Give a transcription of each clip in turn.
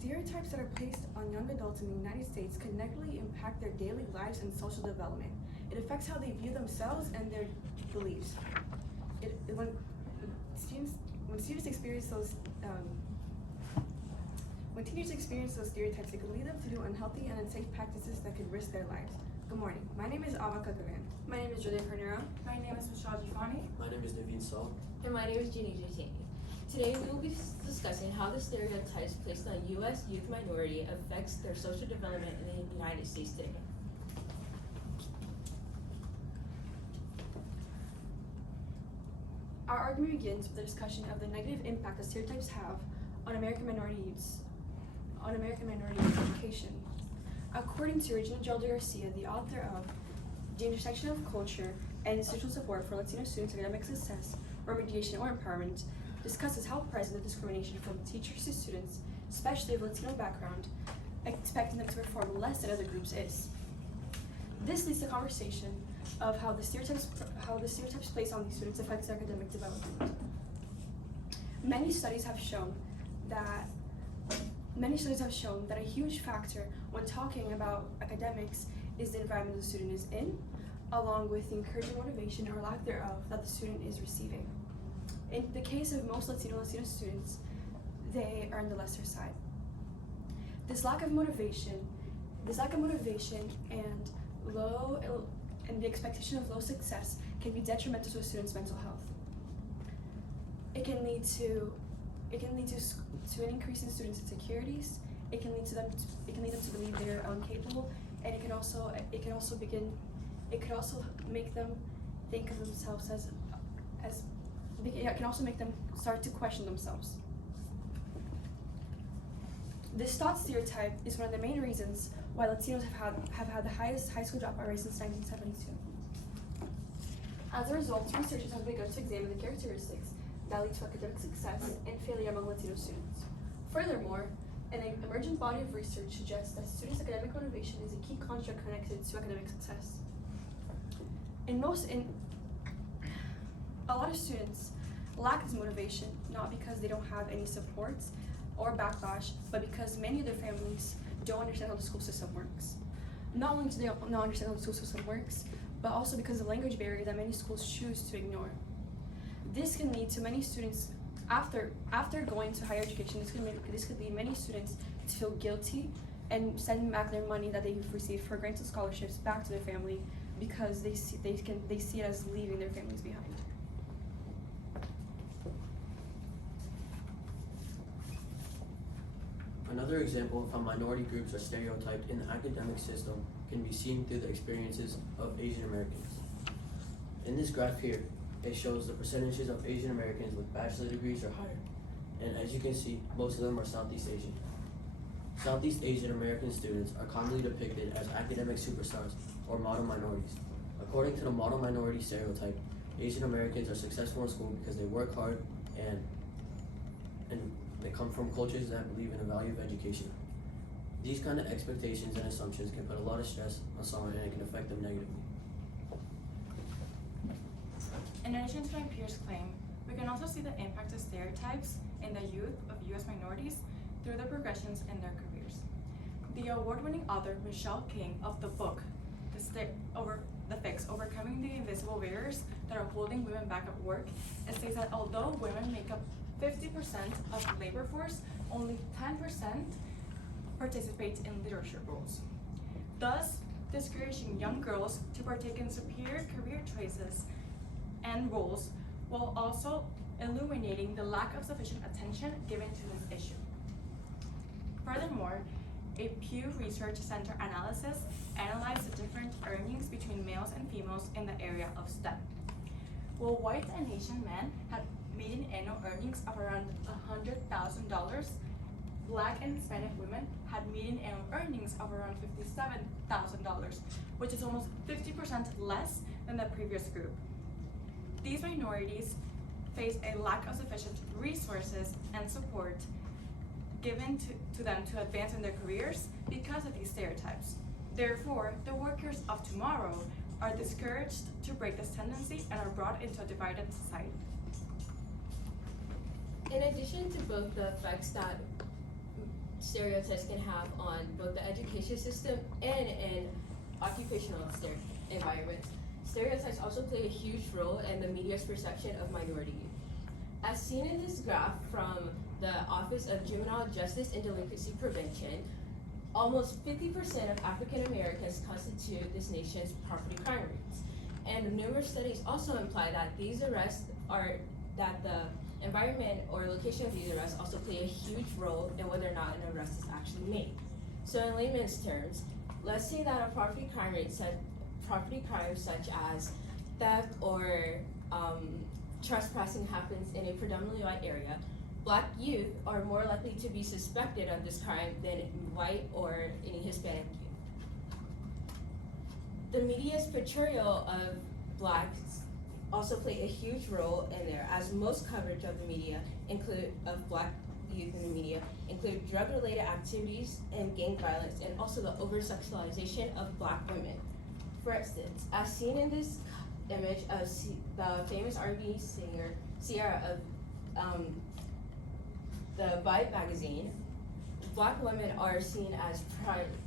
Stereotypes that are placed on young adults in the United States can negatively impact their daily lives and social development. It affects how they view themselves and their beliefs. When students experience those when teenagers experience those stereotypes, it can lead them to do unhealthy and unsafe practices that could risk their lives. Good morning. My name is Ava Kakagan. My name is Julia Carnero. My name is Michelle Gifani. My name is Naveen Saul. And my name is Jeannie Jatani. Today we will be discussing how the stereotypes placed on U.S. youth minority affects their social development in the United States today. Our argument begins with a discussion of the negative impact that stereotypes have on American minority youth education. According to Regina Geraldo Garcia, the author of The Intersection of Culture and Institutional Support for Latino Students' Academic Success, Remediation, or Empowerment, discusses how present the discrimination from teachers to students, especially of Latino background, expecting them to perform less than other groups is. This leads to conversation of how the stereotypes placed on these students affects their academic development. Many studies have shown that a huge factor when talking about academics is the environment the student is in, along with the encouraging motivation or lack thereof that the student is receiving. In the case of most Latino students, they are on the lesser side. This lack of motivation and the expectation of low success can be detrimental to a student's mental health. It can lead to an increase in students' insecurities. It can lead them to believe they are incapable, and it can also make them think of themselves it can also make them start to question themselves. This thought stereotype is one of the main reasons why Latinos have had the highest high school dropout rate since 1972. As a result, researchers have begun to examine the characteristics that lead to academic success and failure among Latino students. Furthermore, an emergent body of research suggests that students' academic motivation is a key construct connected to academic success. A lot of students lack this motivation, not because they don't have any supports or backlash, but because many of their families don't understand how the school system works. Not only do they not understand how the school system works, but also because of the language barrier that many schools choose to ignore. This can lead to many students, after going to higher education, this could lead many students to feel guilty and send back their money that they've received for grants and scholarships back to their family because they see it as leaving their families behind. Another example of how minority groups are stereotyped in the academic system can be seen through the experiences of Asian Americans. In this graph here, it shows the percentages of Asian Americans with bachelor degrees or higher. And as you can see, most of them are Southeast Asian. Southeast Asian American students are commonly depicted as academic superstars or model minorities. According to the model minority stereotype, Asian Americans are successful in school because they work hard and they come from cultures that believe in the value of education. These kind of expectations and assumptions can put a lot of stress on someone and it can affect them negatively. In addition to my peers' claim, we can also see the impact of stereotypes in the youth of U.S. minorities through their progressions in their careers. The award-winning author Michelle King of the book, The Fix, Overcoming the Invisible Barriers That Are Holding Women Back at Work, states that although women make up 50% of the labor force, only 10% participate in leadership roles, thus discouraging young girls to partake in superior career choices and roles, while also illuminating the lack of sufficient attention given to this issue. Furthermore, a Pew Research Center analysis analyzed the different earnings between males and females in the area of STEM. While white and Asian men had median annual earnings of around $100,000, Black and Hispanic women had median annual earnings of around $57,000, which is almost 50% less than the previous group. These minorities face a lack of sufficient resources and support given to them to advance in their careers because of these stereotypes. Therefore, the workers of tomorrow are discouraged to break this tendency and are brought into a divided society. In addition to both the effects that stereotypes can have on both the education system and in occupational environments. Stereotypes also play a huge role in the media's perception of minority youth. As seen in this graph from the Office of Juvenile Justice and Delinquency Prevention, almost 50% of African Americans constitute this nation's property crime rates. And numerous studies also imply that that the environment or location of these arrests also play a huge role in whether or not an arrest is actually made. So in layman's terms, let's say that a property crime such as theft or trespassing happens in a predominantly white area. Black youth are more likely to be suspected of this crime than white or any Hispanic youth. The media's portrayal of blacks also play a huge role in there, as most coverage of the media of black youth in the media include drug-related activities and gang violence, and also the over-sexualization of black women. For instance, as seen in this image of the famous R&B singer Sierra of the Vibe magazine, black women are seen as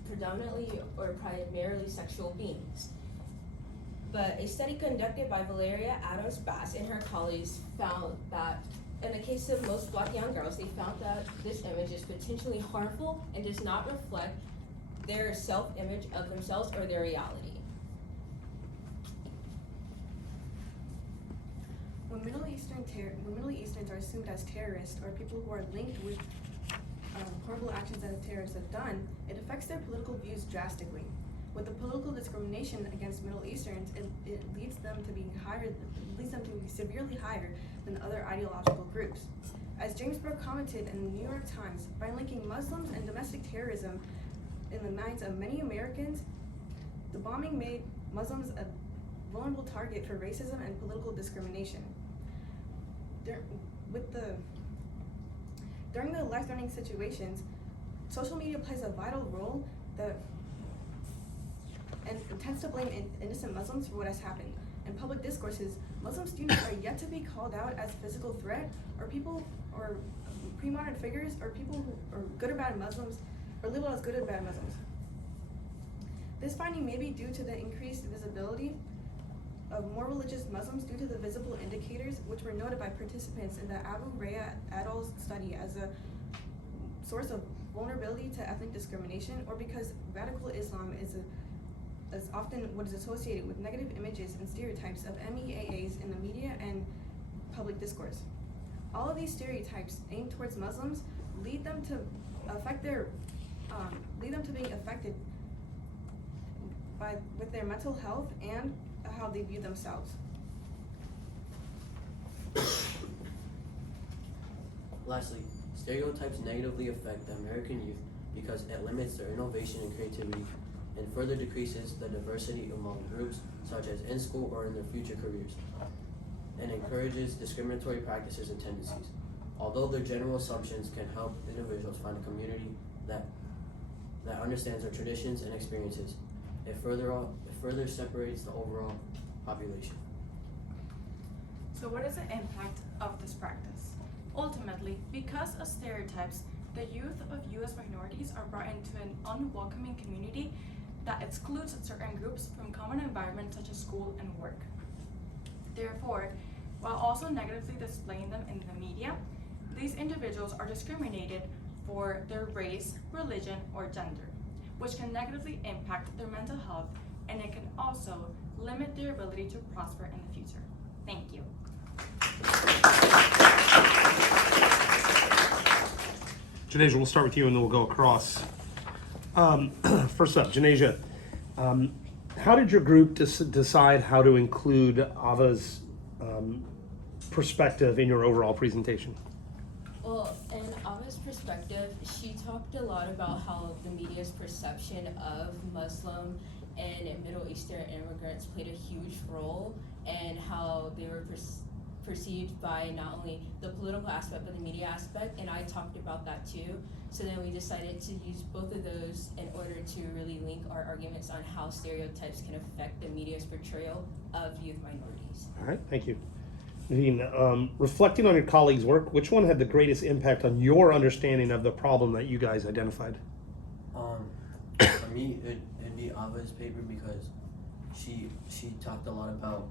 predominantly or primarily sexual beings. But a study conducted by Valeria Adams Bass and her colleagues found that in the case of most black young girls, they found that this image is potentially harmful and does not reflect their self-image of themselves or their reality. When Middle Easterns are assumed as terrorists or people who are linked with horrible actions that the terrorists have done, it affects their political views drastically. With the political discrimination against Middle Easterns, it leads them to be severely higher than other ideological groups. As James Brooke commented in the New York Times, by linking Muslims and domestic terrorism in the minds of many Americans, the bombing made Muslims a vulnerable target for racism and political discrimination. During the life-threatening situations, social media plays a vital role and tends to blame innocent Muslims for what has happened. In public discourses, Muslim students are yet to be called out as a physical threat, or people, or pre-modern figures, or people who are good or bad Muslims, or labeled as good or bad Muslims. This finding may be due to the increased visibility of more religious Muslims due to the visible indicators which were noted by participants in the Abu Raya et al. Study as a source of vulnerability to ethnic discrimination, or because radical Islam is often what is associated with negative images and stereotypes of MEAAs in the media and public discourse. All of these stereotypes aimed towards Muslims lead them to being affected with their mental health and how they view themselves. Lastly, stereotypes negatively affect the American youth because it limits their innovation and creativity and further decreases the diversity among groups such as in school or in their future careers, and encourages discriminatory practices and tendencies. Although their general assumptions can help individuals find a community that understands their traditions and experiences, it further separates the overall population. So what is the impact of this practice? Ultimately, because of stereotypes, the youth of U.S. minorities are brought into an unwelcoming community that excludes certain groups from common environments such as school and work. Therefore, while also negatively displaying them in the media, these individuals are discriminated for their race, religion, or gender, which can negatively impact their mental health, and it can also limit their ability to prosper in the future. Thank you. Janasia, we'll start with you and then we'll go across. First up, Janasia, how did your group decide how to include Ava's perspective in your overall presentation? Well, in Ava's perspective, she talked a lot about how the media's perception of Muslim and Middle Eastern immigrants played a huge role, and how they were perceived by not only the political aspect but the media aspect, and I talked about that too. So then we decided to use both of those in order to really link our arguments on how stereotypes can affect the media's portrayal of youth minorities. All right, thank you. Reflecting on your colleagues' work, which one had the greatest impact on your understanding of the problem that you guys identified? For me, it'd be Ava's paper because she talked a lot about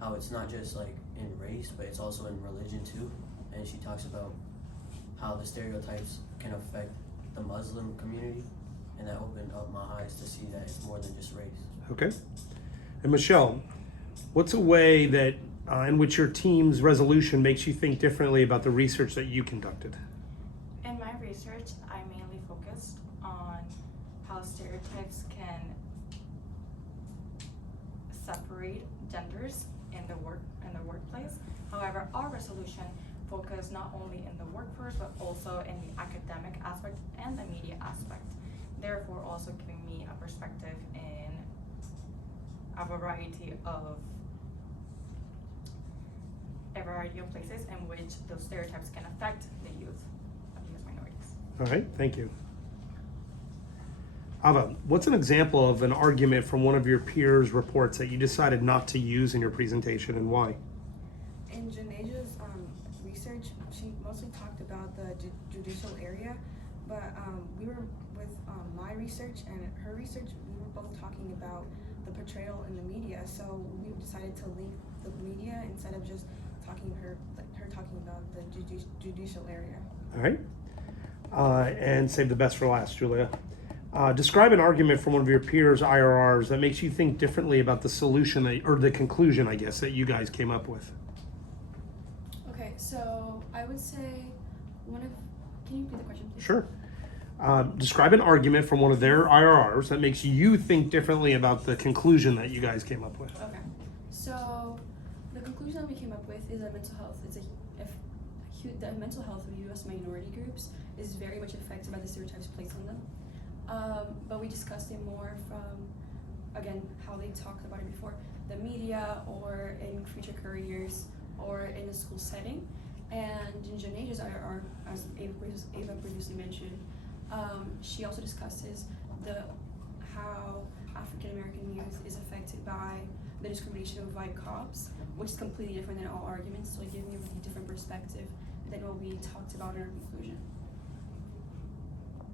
how it's not just like in race, but it's also in religion too. And she talks about how the stereotypes can affect the Muslim community, and that opened up my eyes to see that it's more than just race. Okay. And Michelle, what's a way that in which your team's resolution makes you think differently about the research that you conducted? In my research, I mainly focused on how stereotypes can separate genders in the workplace. However, our resolution focused not only in the workforce but also in the academic aspect and the media aspect. Therefore, also giving me a perspective in a variety of places in which those stereotypes can affect the youth of U.S. minorities. All right, thank you. Ava, what's an example of an argument from one of your peers' reports that you decided not to use in your presentation, and why? In Janaja's research, she mostly talked about the judicial area, but we were with my research and her research, we were both talking about the portrayal in the media, so we decided to link the media instead of just her talking about the judicial area. All right, and save the best for last, Julia. Describe an argument from one of your peers' IRRs that makes you think differently about the solution or the conclusion, I guess, that you guys came up with. Okay, so I would say can you repeat the question, please? Sure. Describe an argument from one of their IRRs that makes you think differently about the conclusion that you guys came up with. Okay, so the conclusion that we came up with is that mental health the mental health of U.S. minority groups is very much affected by the stereotypes placed on them. But we discussed it more from, again, how they talked about it before, the media or in future careers or in a school setting. And in Janaja's IRR, as Ava previously mentioned, she also discusses how African American youth is affected by the discrimination of white cops, which is completely different than all arguments, so it gave me a really different perspective than what we talked about in our conclusion.